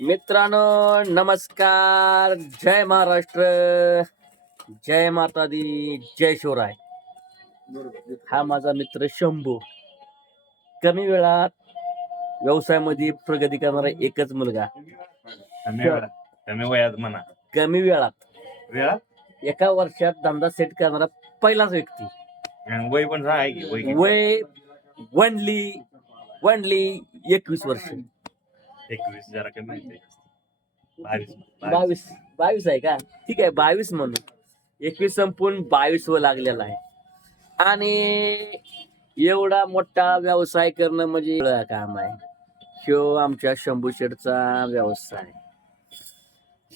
मित्रांनो नमस्कार. जय महाराष्ट्र, जय माता दी, जय शिवराय. हा माझा मित्र शंभू. कमी वेळात व्यवसायामध्ये प्रगती करणारा एकच मुलगा. कमी वयात म्हणा, कमी वेळात एका वर्षात धंदा सेट करणारा पहिलाच व्यक्ती. वय पण आहे की वय वनली 21 वर्ष. 21 जरा कमी होते. 22 आहे का? ठीक आहे, 22 म्हणून 21 संपून 22 व लागलेला आहे. आणि एवढा मोठा व्यवसाय करणं म्हणजे काम आहे. ह्यो आमच्या शंभू शेठचा व्यवसाय.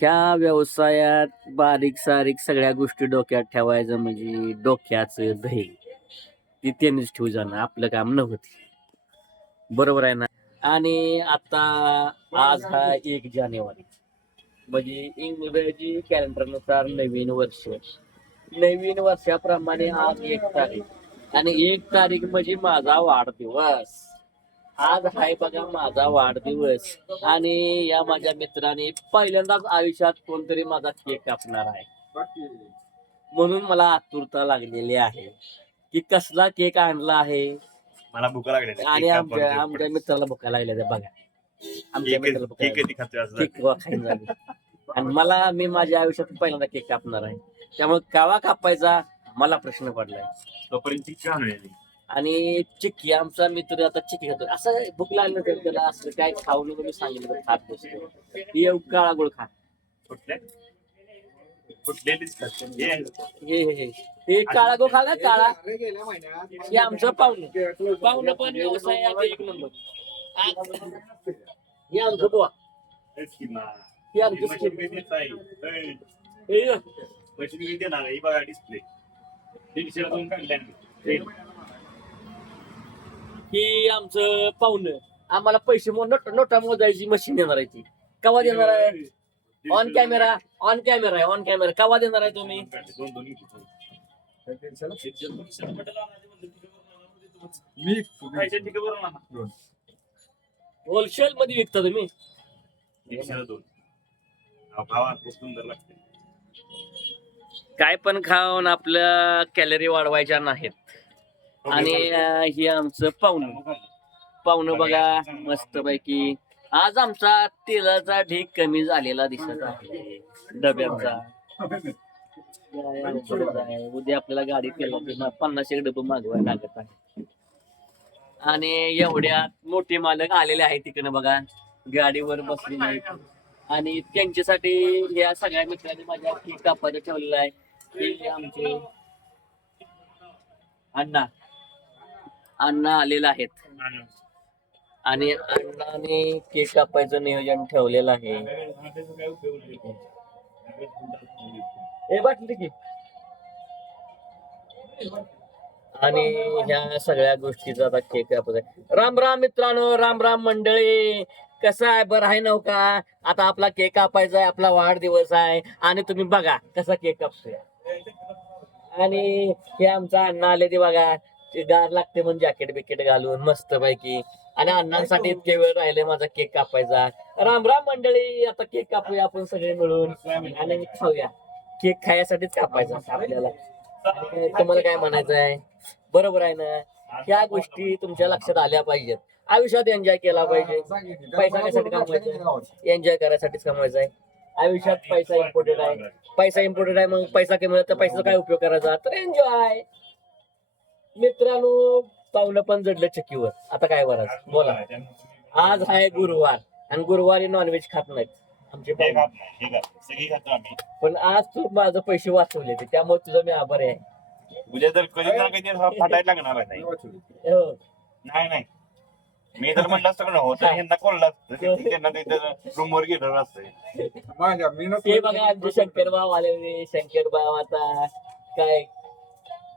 ह्या व्यवसायात बारीक सारीक सगळ्या गोष्टी डोक्यात ठेवायचं म्हणजे डोक्याचं दही ती त्यांनीच ठेवू जाणं आपलं काम नव्हतं. बरोबर आहे ना? आणि आता आज हा 1 जानेवारी म्हणजे इंग्रजी कॅलेंडरनुसार नवीन वर्ष. नवीन वर्षाप्रमाणे आज 1 तारीख आणि 1 तारीख म्हणजे माझा वाढदिवस. आज आहे बघा माझा वाढदिवस आणि या माझ्या मित्राने पहिल्यांदाच आयुष्यात कोणतरी माझा केक कापणार आहे. म्हणून मला आतुरता लागलेली आहे की कसला केक आणला आहे. मला भूक लागली आणि आमच्या मित्राला भुका लागल्या बघा. आमच्या मित्राला भुका लागल्या. केक खाईन झाली. आणि मी माझ्या आयुष्यात पहिल्यांदा केक कापणार आहे. त्यामुळे कावा कापायचा मला प्रश्न पडलाय. आणि चिक्की आमचा मित्र आता चिक्की खातो. असं भूक लागलं तर त्याला असं काय खाऊ नको मी सांगितलं खात बसतो. काळा गुळ खा. हे काळा गो खाला काळा. हे आमचं पाहुणं पण व्यवसाय एक नंबर. हे आमचं बुवा. हे आमचं ही आमचं पाहुणं. आम्हाला पैसे नोटा मोजायची मशीन देणार आहे ती. कवा देणार आहे? ऑन कॅमेरा आहे. कवा देणार आहे तुम्ही? होलसेल मध्ये विकता तुम्ही? काय पण खाऊन आपल्या कॅलरी वाढवायच्या नाहीत. आणि हे आमचं पाहुणं बघा मस्त पैकी. आज आमचा तेलाचा ढीग कमी झालेला दिसत आहे डब्यांचा. उद्या आपल्याला गाडी तेलाची 50 डबे मागवायला लागत आहे. आणि एवढ्यात मोठे मालक आलेले आहेत तिकडे बघा गाडीवर बसलेले आहेत. आणि त्यांच्यासाठी या सगळ्या मित्रांनी माझ्या केक कापायला ठेवलेला आहे. हे आमचे अण्णा आलेले आहेत. आणि अण्णाने केक कापायचं नियोजन ठेवलेलं आहे. आणि ह्या सगळ्या गोष्टीचा आता केक कापत आहे. राम राम मित्रांनो, राम राम मंडळी. कसं आहे? बरं आहे नव्ह का? आता आपला केक कापायचा आहे, आपला वाढदिवस आहे आणि तुम्ही बघा कसा केक कापतोय. आणि हे आमचा अण्णा आले ते बघा. ते गार लागते म्हणून जॅकेट बिकेट घालून मस्त पैकी. आणि अण्णांसाठी इतके वेळ राहिले माझा केक कापायचा. राम राम मंडळी. आता केक कापूया आपण सगळे मिळून आणि खाऊया. केक खायसाठीच कापायचा आपल्याला. तुम्हाला काय म्हणायचं आहे? बरोबर आहे ना? ह्या गोष्टी तुमच्या लक्षात आल्या पाहिजेत. आयुष्यात एन्जॉय केला पाहिजे. पैसा कशासाठी कमवायचा? एन्जॉय करायसाठीच कमवायचा आहे. आयुष्यात पैसा इम्पॉर्टंट आहे. मग पैसा कमी तर पैशाचा काय उपयोग करायचा? तर एन्जॉय. मित्रांनो पाहुणं पण जडलं चक्कीवर. आता काय बरं बोला. आज आहे गुरुवार आणि गुरुवारी नॉनव्हेज खात नाहीत आमचे पाहुणे. पण आज तू माझं पैसे वाचवले त्यामुळे तुझा मी आभारी आहे. उद्या तर कधी फाटायला लागणार आहे. हो नाही मी तर म्हणलं असतं ना होतं ह्यांना कोणला रूमवर गेलं असतं. ते बघा आमचे शंकरबाव आले. शंकरबाव आता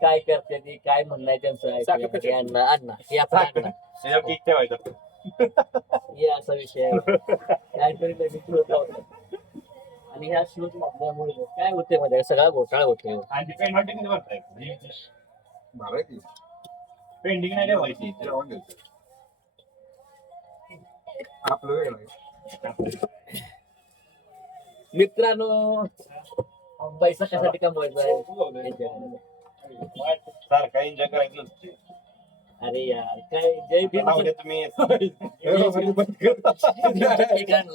काय करते ती काय म्हणणं आहे त्यांचं? अण्णा हे आपला अण्णा केक ठेवायचं हे असा विषय काहीतरी नवीन होता. आणि ह्या शूज लागल्यामुळे काय होते मध्ये सगळा घोटाळा होते. पेंडिंग नाही ठेवायची. मित्रांनो, पैसा कशासाठी कमवायचा आहे? सारखा एन्जॉय करायचं नसते. अरे यार, काय जय भीम लावले तुम्ही ठिकाण